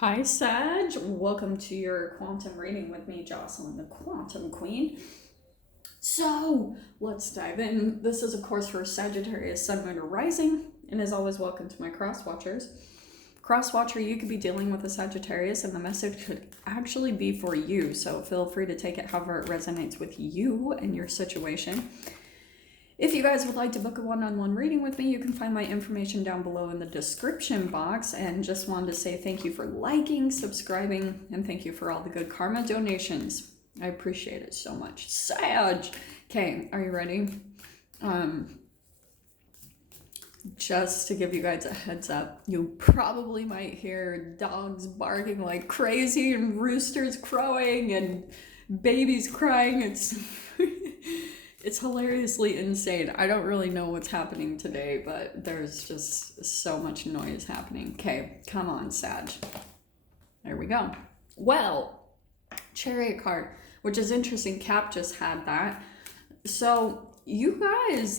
Hi, Sag. Welcome to your quantum reading with me, Jocelyn, the Quantum Queen. So, let's dive in. This is, of course, for Sagittarius, Sun, Moon, or Rising, and as always, welcome to my cross watchers. Cross watcher, you could be dealing with a Sagittarius, and the message could actually be for you, so feel free to take it however it resonates with you and your situation. If you guys would like to book a one-on-one reading with me, you can find my information down below in the description box. And just wanted to say thank you for liking, subscribing, and thank you for all the good karma donations. I appreciate it so much. Sag! Okay, are you ready? Just to give you guys a heads up, you probably might hear dogs barking like crazy and roosters crowing and babies crying. It's hilariously insane. I don't really know what's happening today, but there's just so much noise happening. Okay, come on, Sag. There we go. Well, Chariot card, which is interesting. Cap just had that. So, you guys,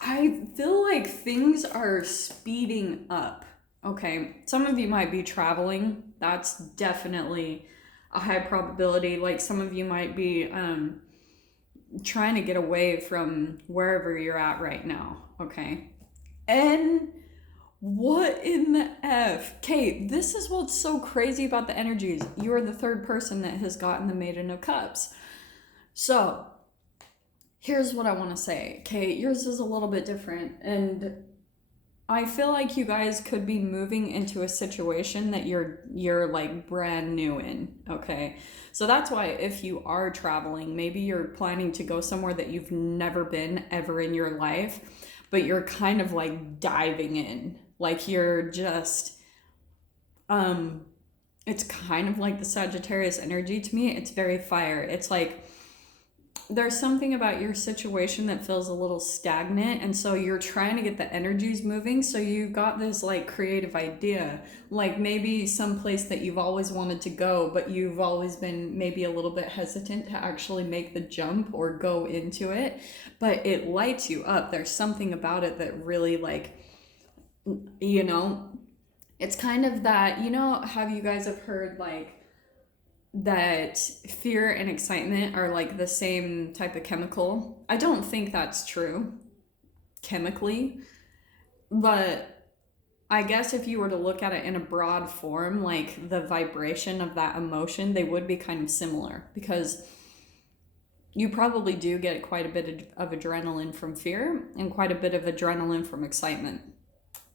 I feel like things are speeding up. Okay, some of you might be traveling. That's definitely a high probability. Like some of you might be trying to get away from wherever you're at right now. Okay, and what in the F? Okay, this is what's so crazy about the energies. You're the third person that has gotten the Maiden of Cups. So here's what I want to say. Okay, yours is a little bit different, and I feel like you guys could be moving into a situation that you're like brand new in, okay? So that's why if you are traveling, maybe you're planning to go somewhere that you've never been ever in your life, but you're kind of like diving in. Like you're just it's kind of like the Sagittarius energy to me. It's very fire. It's like there's something about your situation that feels a little stagnant, and so you're trying to get the energies moving. So you got this like creative idea, like maybe someplace that you've always wanted to go, but you've always been maybe a little bit hesitant to actually make the jump or go into it, but it lights you up. There's something about it that really it's kind of that, have you guys have heard that fear and excitement are like the same type of chemical? I don't think that's true chemically, but I guess if you were to look at it in a broad form, like the vibration of that emotion, they would be kind of similar, because you probably do get quite a bit of adrenaline from fear and quite a bit of adrenaline from excitement.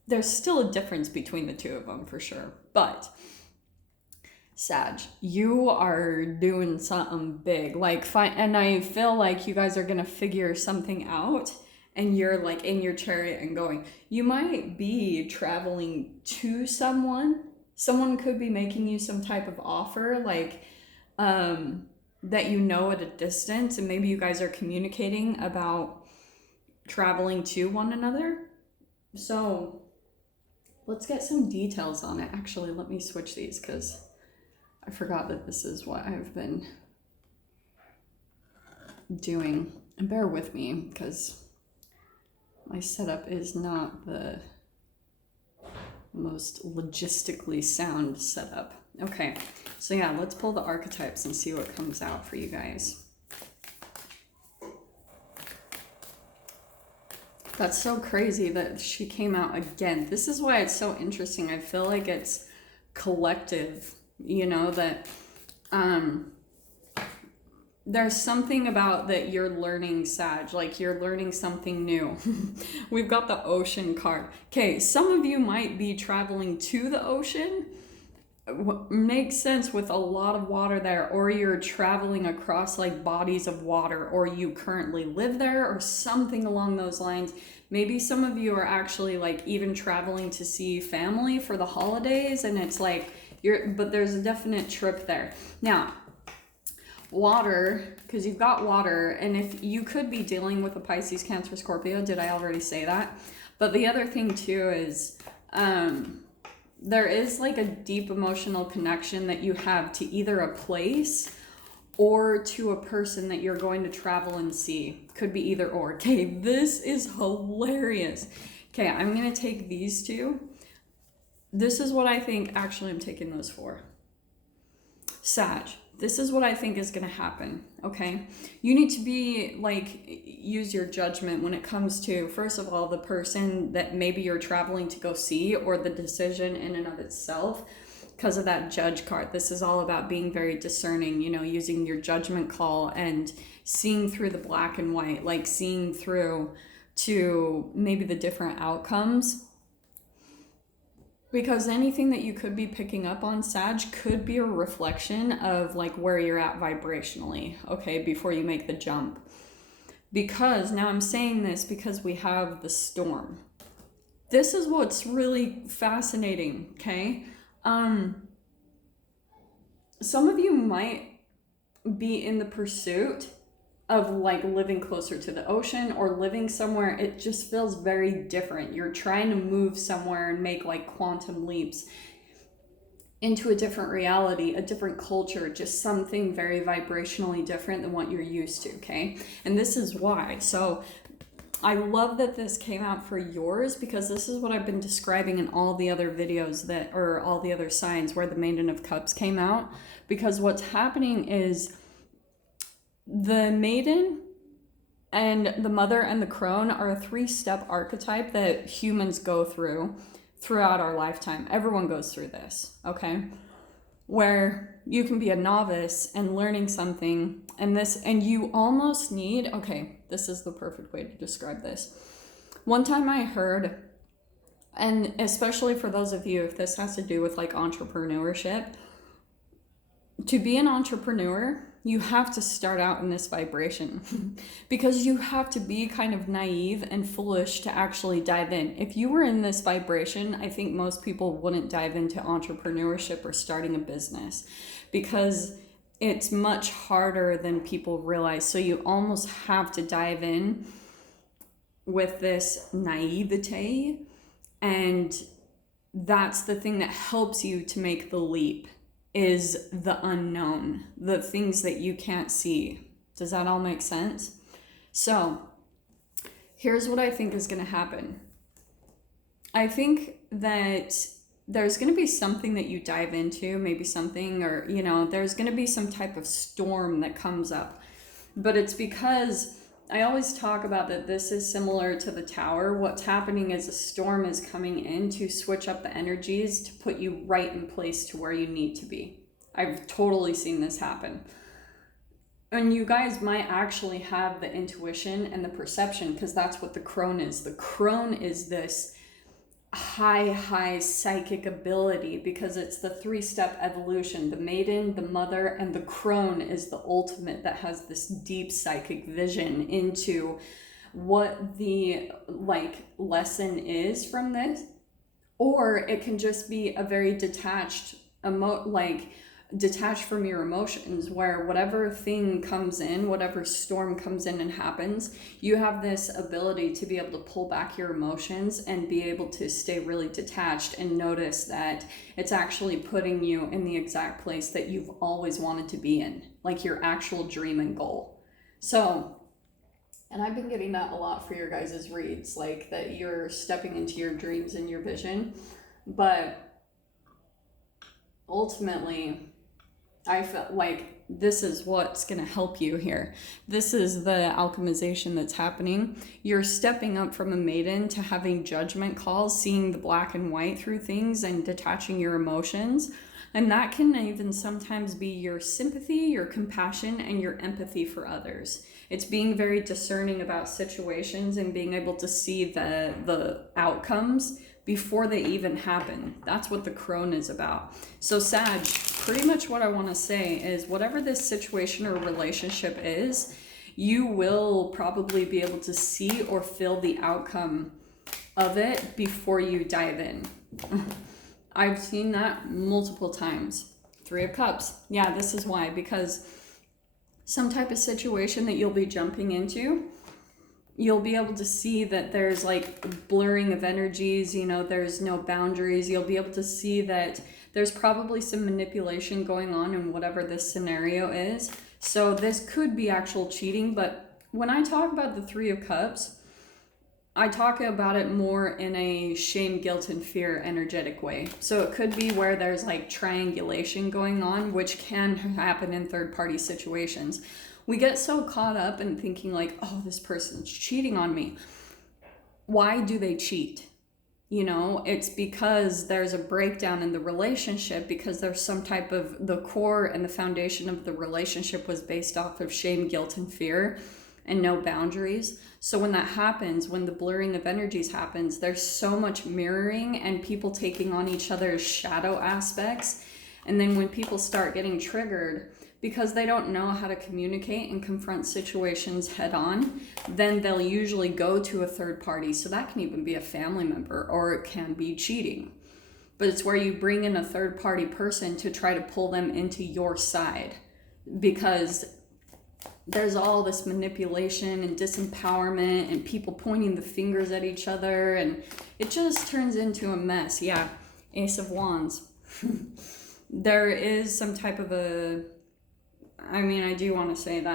There's still a difference between the two of them for sure, but Sag, you are doing something big. And I feel like you guys are gonna figure something out, and you're like in your chariot and going. You might be traveling to someone. Someone could be making you some type of offer, that at a distance, and maybe you guys are communicating about traveling to one another. So let's get some details on it. Actually, let me switch these because I forgot that this is what I've been doing. And bear with me because my setup is not the most logistically sound setup. Okay, so yeah, let's pull the archetypes and see what comes out for you guys. That's so crazy that she came out again. This is why it's so interesting. I feel like it's collective. That there's something about that you're learning, Sag, like you're learning something new. We've got the ocean card. Okay, some of you might be traveling to the ocean. Makes sense with a lot of water there, or you're traveling across like bodies of water, or you currently live there, or something along those lines. Maybe some of you are actually like even traveling to see family for the holidays, and it's like but there's a definite trip there. Now, water, because you've got water, and if you could be dealing with a Pisces, Cancer, Scorpio, did I already say that? But the other thing too is there is like a deep emotional connection that you have to either a place or to a person that you're going to travel and see. Could be either or. Okay, this is hilarious. Okay, I'm going to take these two. this is what I think actually I'm taking those for. Sag, this is what I think is going to happen, okay? You need to be like, use your judgment when it comes to, first of all, the person that maybe you're traveling to go see, or the decision in and of itself, because of that judge card. This is all about being very discerning, you know, using your judgment call and seeing through the black and white, like seeing through to maybe the different outcomes. Because anything that you could be picking up on, Sag, could be a reflection of like where you're at vibrationally, okay, before you make the jump. Because now I'm saying this because we have the storm. This is what's really fascinating, okay? Some of you might be in the pursuit of like living closer to the ocean, or living somewhere it just feels very different. You're trying to move somewhere and make like quantum leaps into a different reality, a different culture, just something very vibrationally different than what you're used to, okay? And this is why. So I love that this came out for yours, because this is what I've been describing in all the other videos that, or all the other signs where the Maiden of Cups came out. Because what's happening is the Maiden and the Mother and the Crone are a 3-step archetype that humans go through throughout our lifetime. Everyone goes through this, okay? Where you can be a novice and learning something, and you almost need, okay, this is the perfect way to describe this. One time I heard, and especially for those of you, if this has to do with like entrepreneurship, to be an entrepreneur, you have to start out in this vibration because you have to be kind of naive and foolish to actually dive in. If you were in this vibration, I think most people wouldn't dive into entrepreneurship or starting a business, because it's much harder than people realize. So you almost have to dive in with this naivete, and that's the thing that helps you to make the leap, is the unknown, the things that you can't see. Does that all make sense? So here's what I think is going to happen. I think that there's going to be something that you dive into, maybe something, or, you know, there's going to be some type of storm that comes up. But it's because I always talk about that this is similar to the Tower. What's happening is a storm is coming in to switch up the energies to put you right in place to where you need to be. I've totally seen this happen. And you guys might actually have the intuition and the perception, because that's what the Crone is. The Crone is this high psychic ability, because it's the 3-step evolution. The Maiden, the Mother, and the Crone is the ultimate that has this deep psychic vision into what the like lesson is from this. Or it can just be a very detached detached from your emotions, where whatever thing comes in, whatever storm comes in and happens, you have this ability to be able to pull back your emotions and be able to stay really detached and notice that it's actually putting you in the exact place that you've always wanted to be in, like your actual dream and goal. So, and I've been getting that a lot for your guys' reads, like that you're stepping into your dreams and your vision. But ultimately, I felt like this is what's going to help you here. This is the alchemization that's happening. You're stepping up from a Maiden to having judgment calls, seeing the black and white through things, and detaching your emotions. And that can even sometimes be your sympathy, your compassion, and your empathy for others. It's being very discerning about situations and being able to see the outcomes before they even happen. That's what the Crone is about. So Sag, pretty much what I want to say is whatever this situation or relationship is, you will probably be able to see or feel the outcome of it before you dive in. I've seen that multiple times. 3 of Cups. Yeah, this is why. Because some type of situation that you'll be jumping into, you'll be able to see that there's like blurring of energies, you know, there's no boundaries. You'll be able to see that there's probably some manipulation going on in whatever this scenario is. So this could be actual cheating, but when I talk about the 3 of Cups, I talk about it more in a shame, guilt, and fear energetic way. So it could be where there's like triangulation going on, which can happen in third-party situations. We get so caught up in thinking like, oh, this person's cheating on me. Why do they cheat? You know, it's because there's a breakdown in the relationship, because there's some type of, the core and the foundation of the relationship was based off of shame, guilt, and fear, and no boundaries. So when that happens, when the blurring of energies happens, there's so much mirroring and people taking on each other's shadow aspects. And then when people start getting triggered because they don't know how to communicate and confront situations head on, then they'll usually go to a third party. So that can even be a family member, or it can be cheating. But it's where you bring in a third party person to try to pull them into your side, because there's all this manipulation and disempowerment and people pointing the fingers at each other, and it just turns into a mess. Yeah, Ace of Wands. There is some type of a, I mean, I do want to say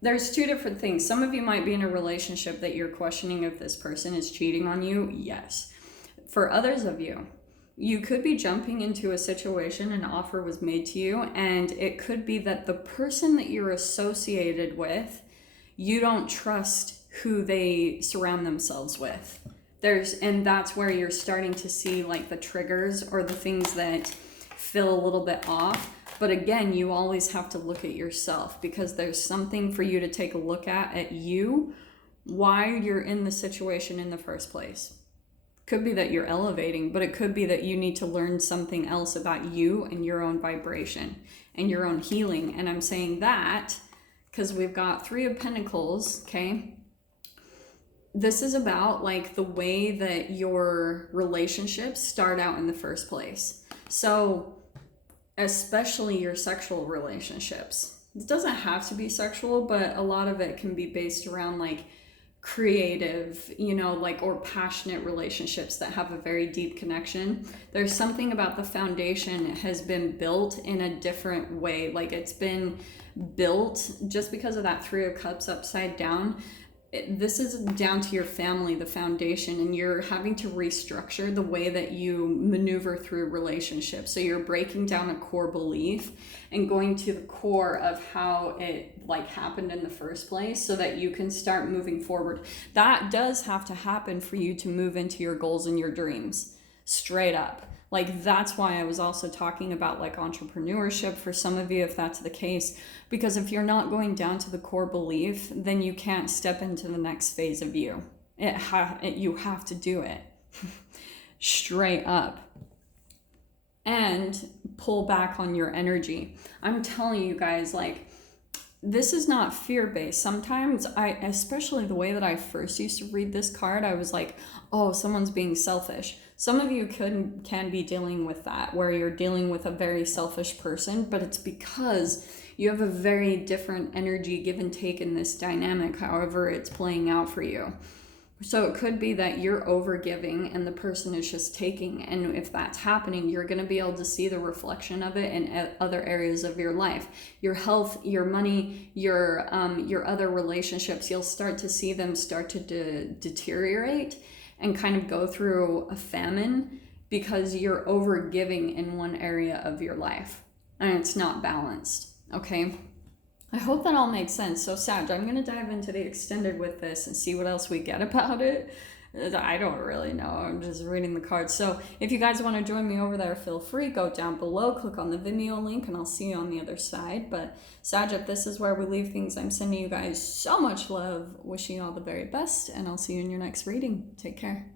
there's two different things. Some of you might be in a relationship that you're questioning if this person is cheating on you. Yes. For others of you, you could be jumping into a situation, an offer was made to you, and it could be that the person that you're associated with, you don't trust who they surround themselves with. And that's where you're starting to see like the triggers or the things that feel a little bit off. But again, you always have to look at yourself, because there's something for you to take a look at you, why you're in the situation in the first place. Could be that you're elevating, but it could be that you need to learn something else about you and your own vibration and your own healing. And I'm saying that because we've got Three of Pentacles, okay? This is about like the way that your relationships start out in the first place. So especially your sexual relationships. It doesn't have to be sexual, but a lot of it can be based around like creative, you know, like, or passionate relationships that have a very deep connection. There's something about the foundation has been built in a different way. Like it's been built just because of that Three of Cups upside down. This is down to your family, the foundation, and you're having to restructure the way that you maneuver through relationships. So you're breaking down a core belief and going to the core of how it like happened in the first place so that you can start moving forward. That does have to happen for you to move into your goals and your dreams, straight up. Like that's why I was also talking about like entrepreneurship for some of you, if that's the case, because if you're not going down to the core belief, then you can't step into the next phase of you. You have to do it straight up and pull back on your energy. I'm telling you guys, like, this is not fear-based. Sometimes especially the way that I first used to read this card, I was like, oh, someone's being selfish. Some of you can be dealing with that, where you're dealing with a very selfish person, but it's because you have a very different energy give and take in this dynamic, however it's playing out for you. So it could be that you're over giving and the person is just taking. And if that's happening, you're going to be able to see the reflection of it in other areas of your life. Your health, your money, your other relationships, you'll start to see them start to deteriorate and kind of go through a famine because you're over giving in one area of your life and it's not balanced. Okay. I hope that all makes sense. So Sag, I'm going to dive into the extended with this and see what else we get about it. I don't really know. I'm just reading the cards. So if you guys want to join me over there, feel free. Go down below, click on the Vimeo link, and I'll see you on the other side. But Sag, this is where we leave things. I'm sending you guys so much love. Wishing you all the very best, and I'll see you in your next reading. Take care.